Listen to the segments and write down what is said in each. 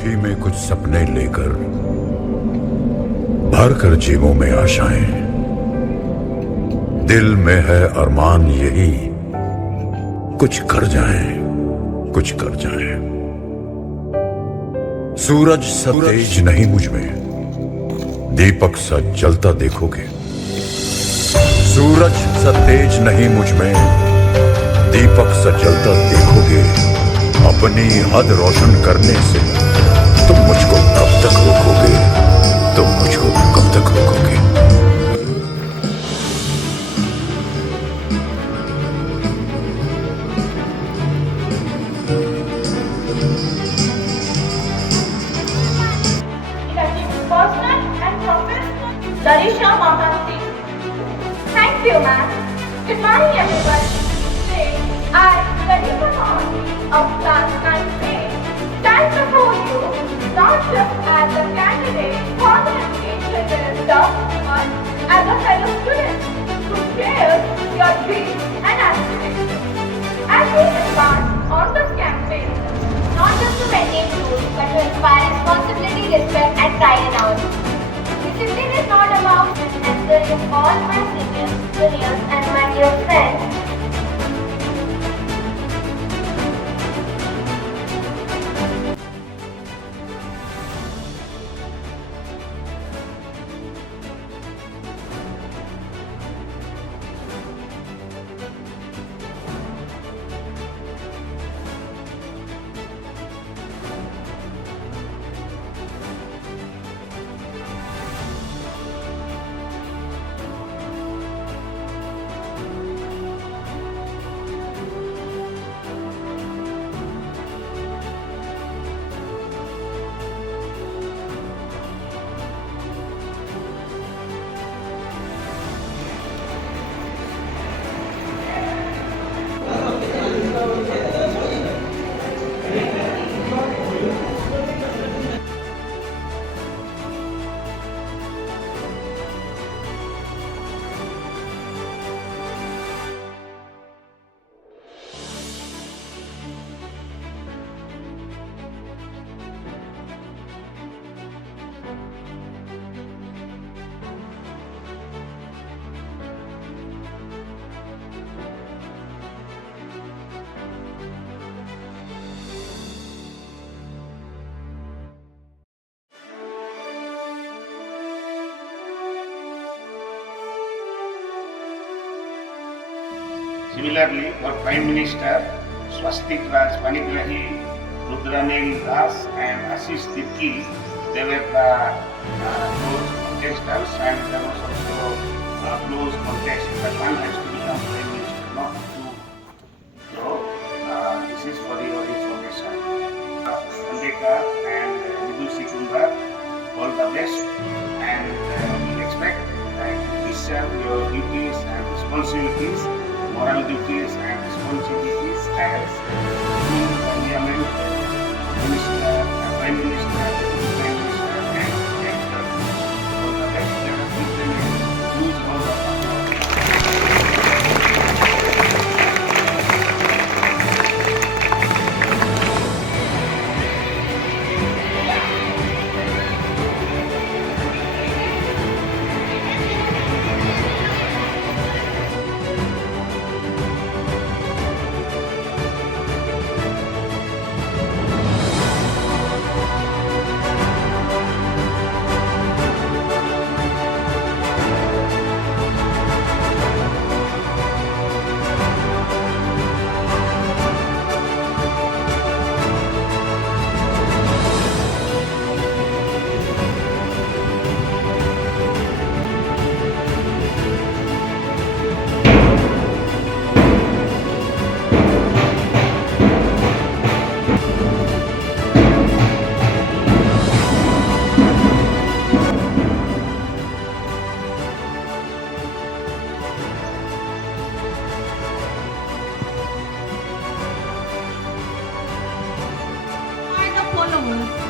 मुट्ठी में कुछ सपने लेकर भर कर जेबों में आशाएं, दिल में है अरमान यही कुछ कर जाएं, कुछ कर जाएं। सूरज सा तेज नहीं मुझ में, दीपक सा जलता देखोगे। सूरज सा तेज नहीं मुझ में, दीपक सा जलता देखोगे। अपनी हद रोशन करने से तुम मुझको कब तक रोकोगे, तुम मुझको कब तक रोकोगे। Personal and professional. Darisha Mahanti. Thank you, ma'am. Good morning, everyone. Today, I, Darisha Mahanti of Class 9A, stand before you not just as a candidate for the education minister, but as a fellow student who shares your dreams and aspirations. As we embark on this campaign, not just to maintain rules, but to inspire responsibility, respect, and pride in our youth. Discipline is not about answering all my seniors, juniors, and my dear friends. Similarly, for Prime Minister, Swastik Raj Panigrahi, Rudranil Das and Ashish Tipki, they were the close contestants, and there was also a close contest, but one has to become Prime Minister, not two. So, this is for your information. Ambedkar and Vidhu Sikundar, all the best, and we expect that you discharge your duties and responsibilities, moral duties and responsibilities as Full Parliament Minister, Prime Minister, Prime Minister, and Director. All the best. Let us give them a huge round of applause.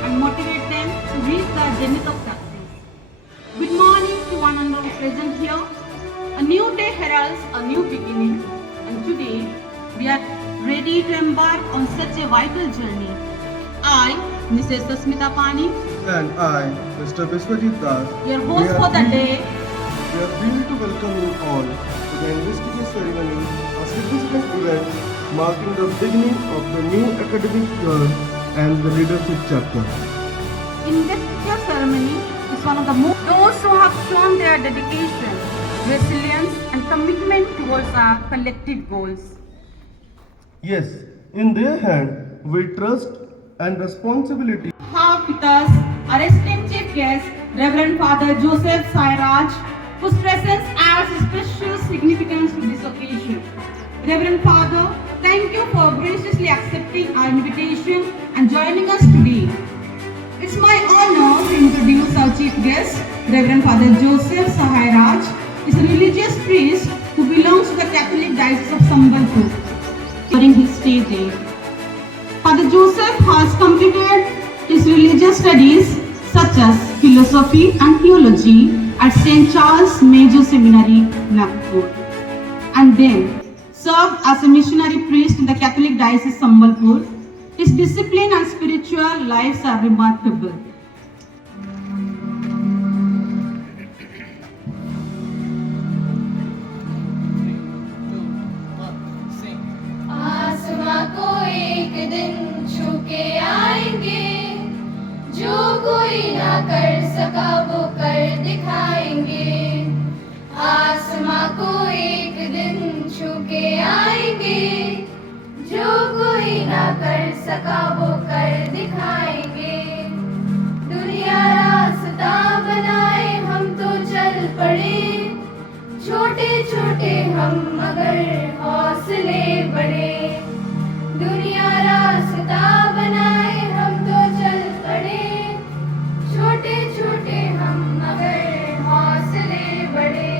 And motivate them to reach the zenith of success. Good morning to one and all present here. A new day heralds a new beginning, and today we are ready to embark on such a vital journey. I, Mrs. Susmita Pani, And I, Mr. Biswajit Das, your host for the day. we are thrilled to welcome you all to the investiture ceremony, a significant event marking the beginning of the new academic year and the leadership chapter. Investiture ceremony is one of the most those who have shown their dedication, resilience, and commitment towards our collective goals. Yes, in their hand, we trust and responsibility. Have with us our esteemed chief guest, Reverend Father Joseph Sairaj, whose presence adds special significance to this occasion. Reverend Father, thank you for graciously accepting our invitation and joining us today. It's my honor to introduce our chief guest, Reverend Father Joseph Sairaj, is a religious priest who belongs to the Catholic Diocese of Sambalpur. During his stay there, Father Joseph has completed his religious studies such as philosophy and theology at St. Charles Major Seminary, Nagpur, and then served as a missionary priest in the Catholic Diocese Sambalpur. His discipline and spiritual lives are remarkable. आसमां को एक दिन छू के आएंगे, जो कोई ना कर सका वो कर दिखाएंगे। आसमां को एक दिन छू के आएंगे, जो कोई ना कर सका वो कर दिखाएंगे। दुनिया रास्ता बनाए हम तो चल पड़े, छोटे छोटे हम मगर हौसले बड़े। दुनिया रास्ता बनाए हम तो चल पड़े, छोटे छोटे हम मगर हौसले बड़े।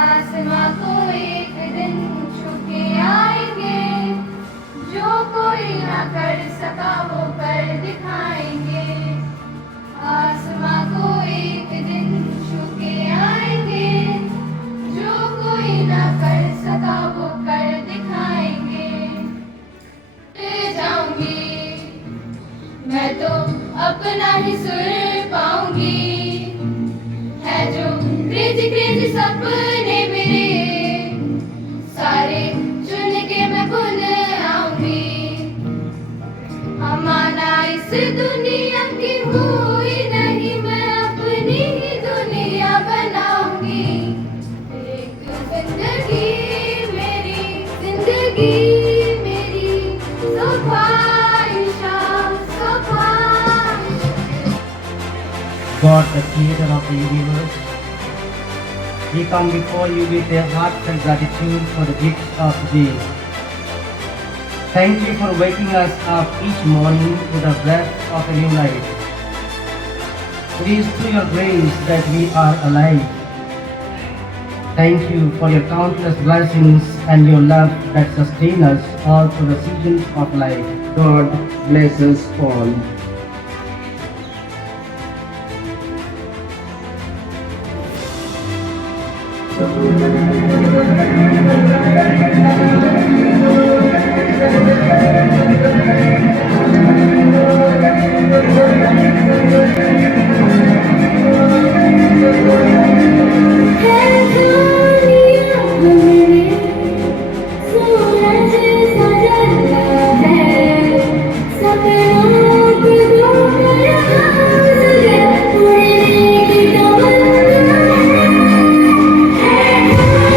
आसमां को एक दिन छू के आएंगे, जो कोई ना कर सका वो कर दिखाएंगे। आसमां को एक दिन छू के आएंगे, जो कोई ना कर सका वो कर दिखाएंगे। ले जाऊंगी मैं तो अपना ही सुर पाऊंगी, है जो क्रेजी क्रेजी सपने मेरे सारे चुन के मैं बुन आऊंगी। अमाना इस दुनिया की हुई नहीं, मैं अपनी ही दुनिया बनाऊंगी। एक जिंदगी मेरी, जिंदगी मेरी, सो ख्वाहिशा, सो ख्वाहिशा। God, the creator of the universe, we come before you with a heartfelt gratitude for the gifts of the day. Thank you for waking us up each morning with the breath of a new life. It is through your grace that we are alive. Thank you for your countless blessings and your love that sustain us all through the seasons of life. God bless us all. है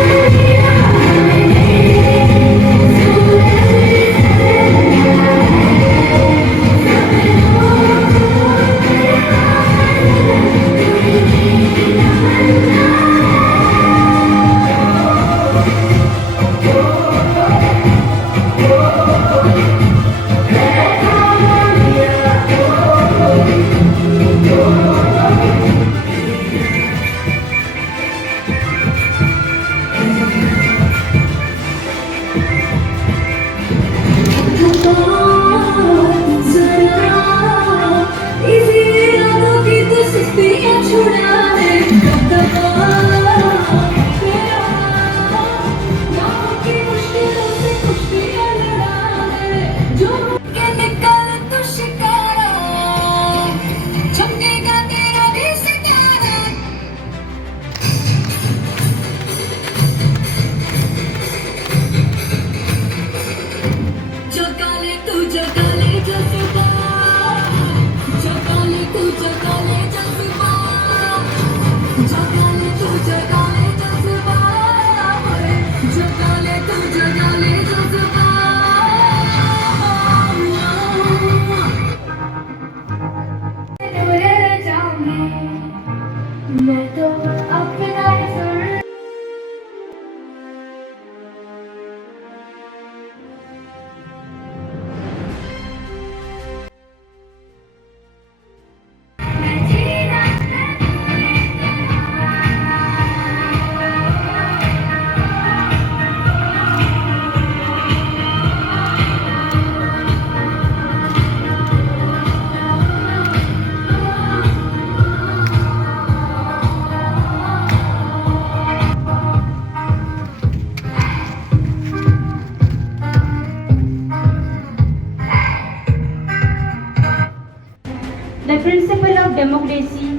principle of democracy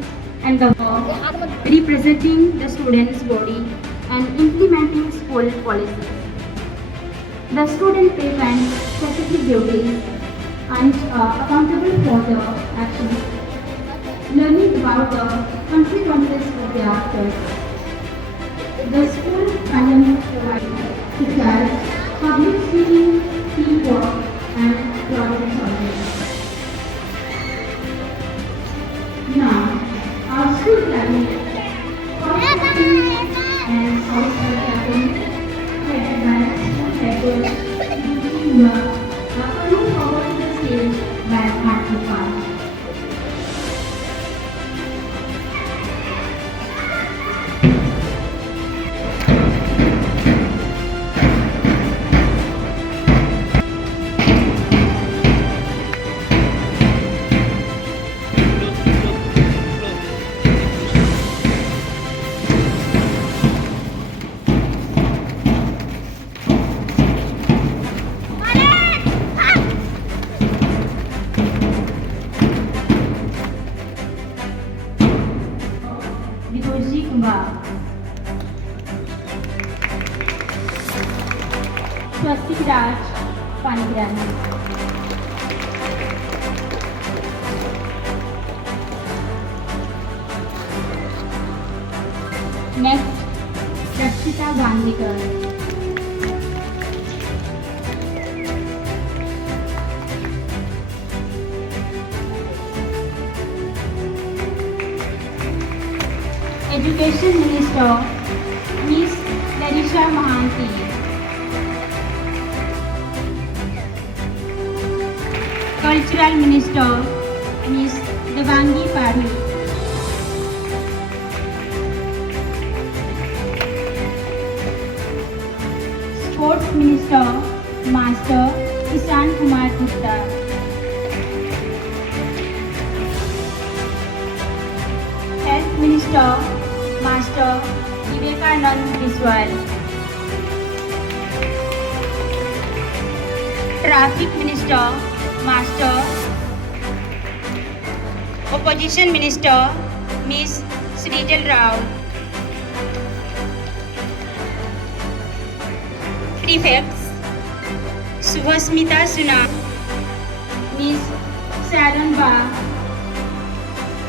and government, representing the students' body and implementing school policies. The student prevent specific duties and accountable for the actions, learning about the consequences of their actions. The school condones provides public speaking, teamwork, and problem solving. Now, our school cabinet, and outside cabinet, headed by school headers, teamwork, are coming forward to the stage by Mark Gopal. Vidoji Kumar. Swastik Raj Panigrani. Next, Rakshita Gandhikar. Education Minister, Miss Larisha Mahanti. Cultural Minister, Miss Devangi Padhi. Sports Minister, Master Ishan Kumar Gupta. Health Minister, Master Vivekanand Biswal. Traffic Minister, Master. Opposition Minister, Miss Srijal Rao. Prefects, Subhasmita Suna, Miss Sharon Ba.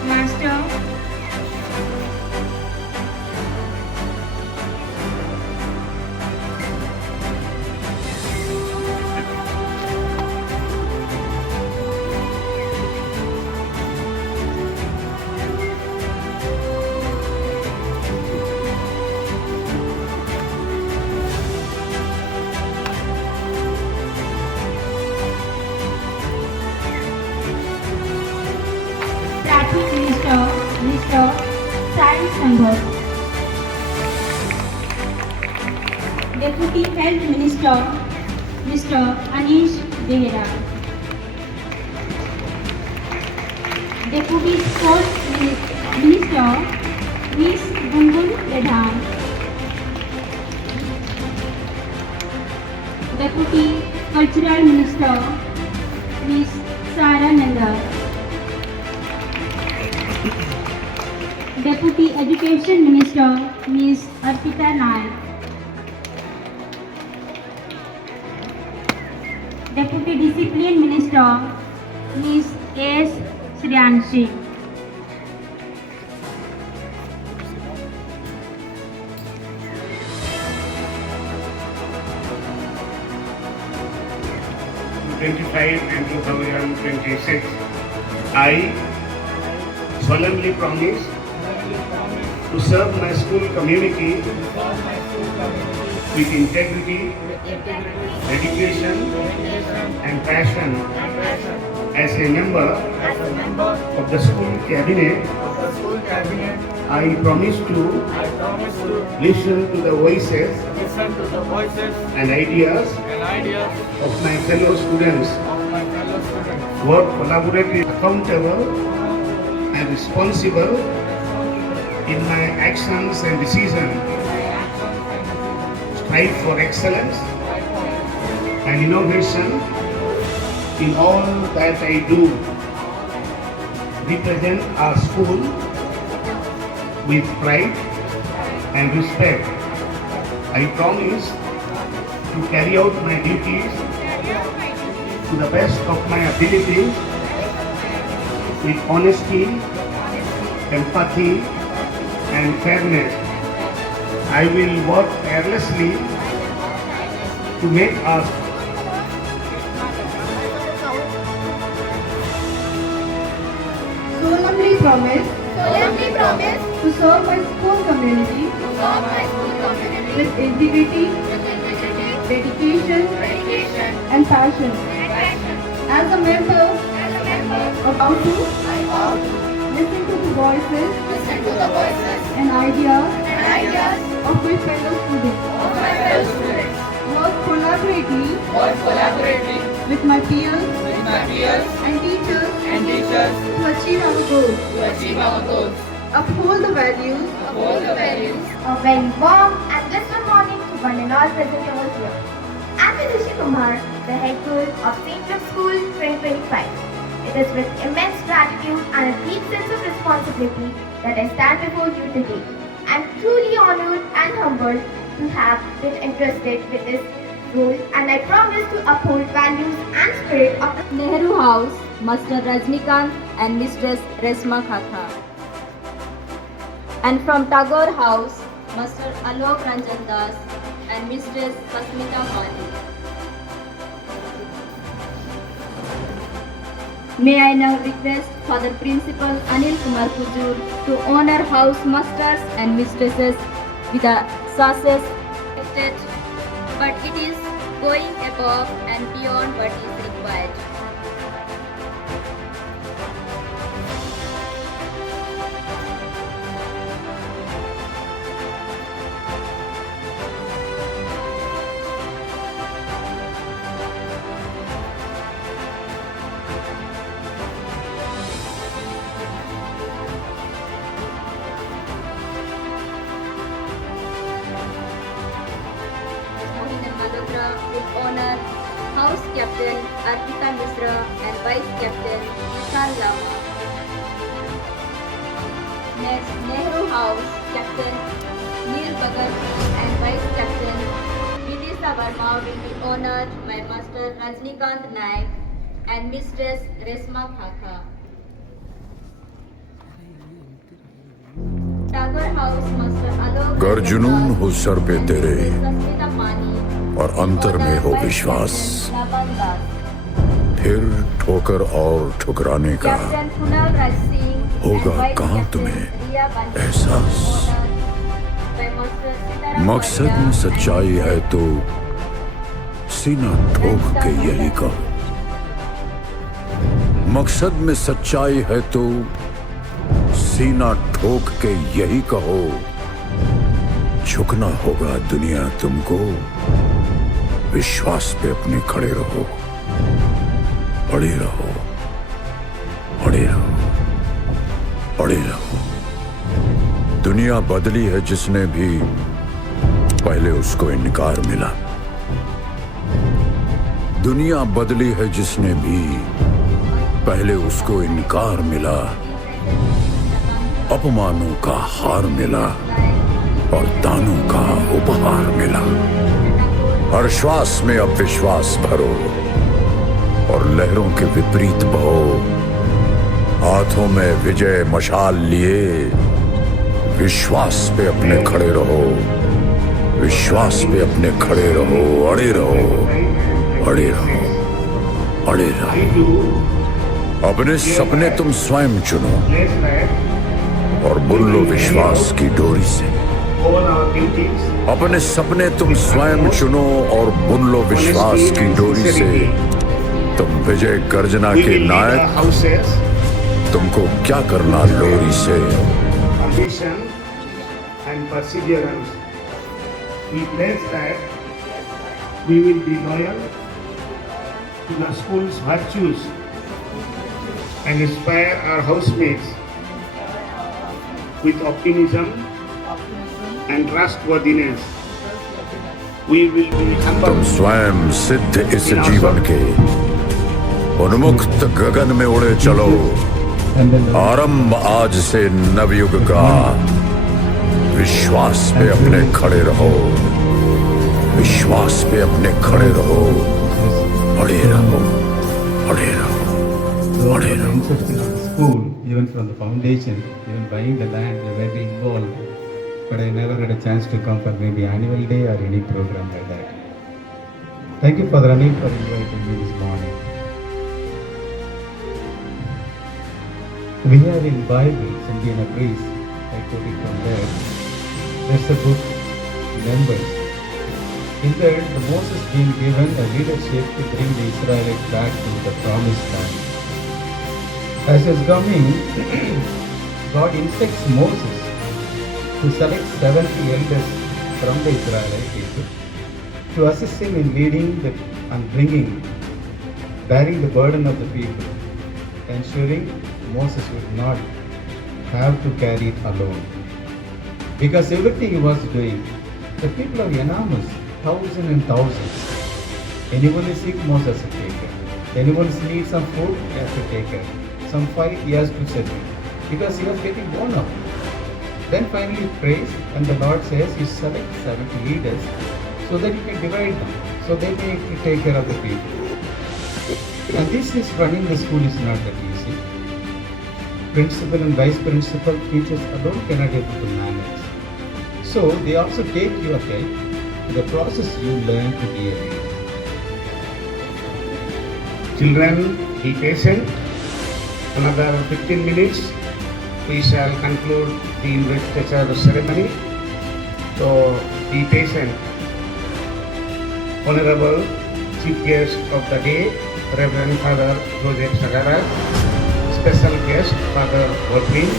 Master, Traffic Minister, Mr. Sai Sambhav. Deputy Health Minister, Mr. Anish Behera. Deputy Sports Minister, Miss Gungun Pradhan. Deputy Cultural Minister, Miss Sara Nanda. Deputy Education Minister, Miss Arpita Naik. Deputy Discipline Minister, Miss S. Sriyanshi. And 2026, I solemnly promise to serve my school community with integrity, dedication, and passion. As a member of the school cabinet, I promise to listen to the voices and ideas of my fellow students, work collaboratively, accountable and responsible in my actions and decisions, strive for excellence and innovation in all that I do. represent our school with pride and respect. I promise to carry out my duties to the best of my abilities with honesty, empathy, and fairness. I will work tirelessly to make us solemnly promise solemnly promise to serve my school community to serve my school community with integrity, with integrity, dedication, dedication, and passion. and passion. As a member As a member, of our school, I vow to listen to the voices listen to the voices and ideas and ideas of my fellow students, of my fellow students, work collaboratively work collaboratively with my peers with my peers and teachers to to achieve our goals, achieve our goals, uphold the values uphold the values. A very warm and blissful morning to one and all present over here. I'm Vidusha Kumar, the head girl of St. Luke's School 2025. It is with immense gratitude and a deep sense of responsibility that I stand before you today. I'm truly honored and humbled to have been entrusted with this role, and I promise to uphold values and spirit of the Nehru House, Master Rajnikant and Mistress Resma Khatha. And from Tagore House, Master Alok Ranjan Das and Mistress Hasmita Mani. May I now request Father Principal Anil Kumar Kujur to honor house masters and mistresses with a success, but it is going above and beyond what is required. Mohinder Malhotra will honor House Captain Arpita Misra and Vice Captain Vishal Lama. Next, Nehru House Captain Neil Bhagat and Vice Captain Vidisha Verma will be honored by Master Rajnikant Naik and Mistress Resma Khatha. Tagore House Master Alok गर जुनून हो sir पे तेरे Hasmita Mani और अंतर में हो विश्वास, फिर ठोकर और ठुकराने का कैप्टन कुणाल राज सिंह होगा कहाँ तुम्हें एहसास। मकसद में सच्चाई है तो सीना ठोक के यही कहो, मकसद में सच्चाई है तो सीना ठोक के यही कहो, झुकना होगा दुनिया तुमको, विश्वास पे अपने खड़े रहो, अड़े रहो, अड़े रहो, अड़े रहो। दुनिया बदली है जिसने भी पहले उसको इनकार मिला, दुनिया बदली है जिसने भी पहले उसको इनकार मिला, अपमानों का हार मिला और दानों का उपहार मिला। हर श्वास में अब विश्वास भरो और लहरों के विपरीत बहो, हाथों में विजय मशाल लिए विश्वास पे अपने खड़े रहो, विश्वास पे अपने खड़े रहो, अड़े रहो, अड़े रहो, अड़े रहो। अपने सपने तुम स्वयं चुनो place that और बुन लो विश्वास की डोरी से। all our duties अपने सपने तुम स्वयं चुनो और बुन लो विश्वास की डोरी से। तुम विजय गर्जना we के will lead our Nayak, houses, तुमको क्या करना लोरी से। ambition and perseverance. We pledge that we will be loyal to the school's virtues and inspire our housemates with optimism and trustworthiness. We will be तुम humble स्वयं सिद्ध इस जीवन के, उन्मुक्त गगन में उड़े चलो, And then the आरंभ आज से नवयुग का। विश्वास पे अपने खड़े रहो, विश्वास पे अपने खड़े रहो, अड़े रहो, अड़े रहो, अड़े the रहो। inception of the school, even from the foundation, even buying the land, we were involved. But I never had a chance to come for maybe annual day or any program like that. Thank you, Father Anil, for inviting me this morning. We have in Bible, Indiana Greece, I quoted from there. There's a book, Numbers. In there, the Moses being given a leadership to bring the Israelites back to the promised land. As he was coming, God instructs Moses to select 70 elders from the Israelite people to assist him in leading and bearing the burden of the people, ensuring Moses would not have to carry it alone. Because everything he was doing, the people are enormous, thousands and thousands. Anyone is sick, Moses has to take care. Anyone needs some food, he has to take care. Some fight, he has to settle. Because he was getting worn out. Then finally he prays, and the Lord says, you select 70 leaders so that you can divide them, so they may take care of the people. And this is running the school is not that easy. Principal and vice principal, teachers alone cannot be able to manage. So they also take your help. In the process you learn to be a leader. Children, be patient. Another 15 minutes, we shall conclude the investiture ceremony. So be patient. Honorable Chief Guest of the day, Reverend Father Joseph Sagaraj. Special guest, Father Godwin,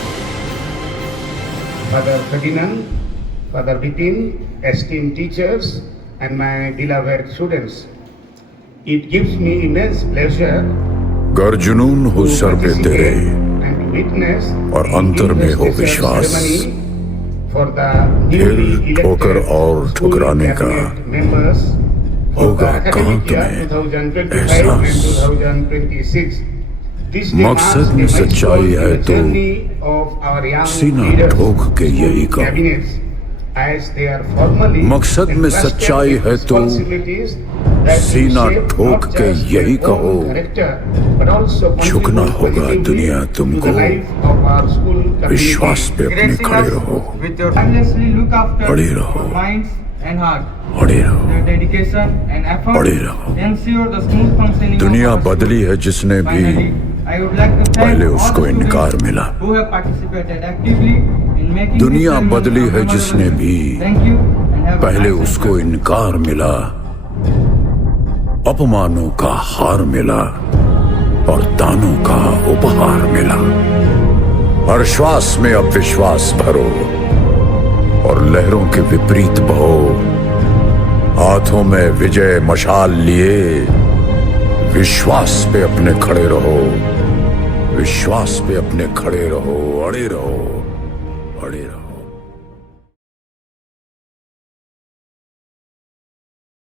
Father Ferdinand, Father Bipin, esteemed teachers, and my beloved students. It gives me immense pleasure गर जुनून हो sir पे तेरे and to witness और the अंतर में हो investiture विश्वास, ceremony for the फिर newly elected ठोकर और school ठुकराने का cabinet members for होगा the कहाँ academic year तुम्हें 2025 and एहसास। 2026. This मकसद में demands a सच्चाई है milestone in the तो journey of our young सीना leaders, ठोक के यही कहो। cabinets, as they are formally मकसद में entrusted सच्चाई with है तो responsibilities that will सीना shape ठोक not के just यही their own कहो। character, but also झुकना contribute होगा positively दुनिया to तुमको। the life of our school community. विश्वास पे अपने gracing खड़े us रहो, with your tirelessly look after अड़े रहो, our minds and heart. अड़े रहो, Your dedication and effort अड़े रहो। ensure the smooth functioning दुनिया of our बदली school. है जिसने भी Finally, I would like to thank पहले all उसको the इनकार students मिला। who have participated actively in making दुनिया this ceremony बदली है memorable. जिसने भी Thank you and have a पहले nice उसको day. इनकार मिला, अपमानों का हार मिला और दानों का उपहार मिला। हर श्वास में अब विश्वास भरो और लहरों के विपरीत बहो। हाथों में विजय मशाल लिए विश्वास पे अपने खड़े रहो, विश्वास पे अपने खड़े रहो, अड़े रहो, अड़े रहो।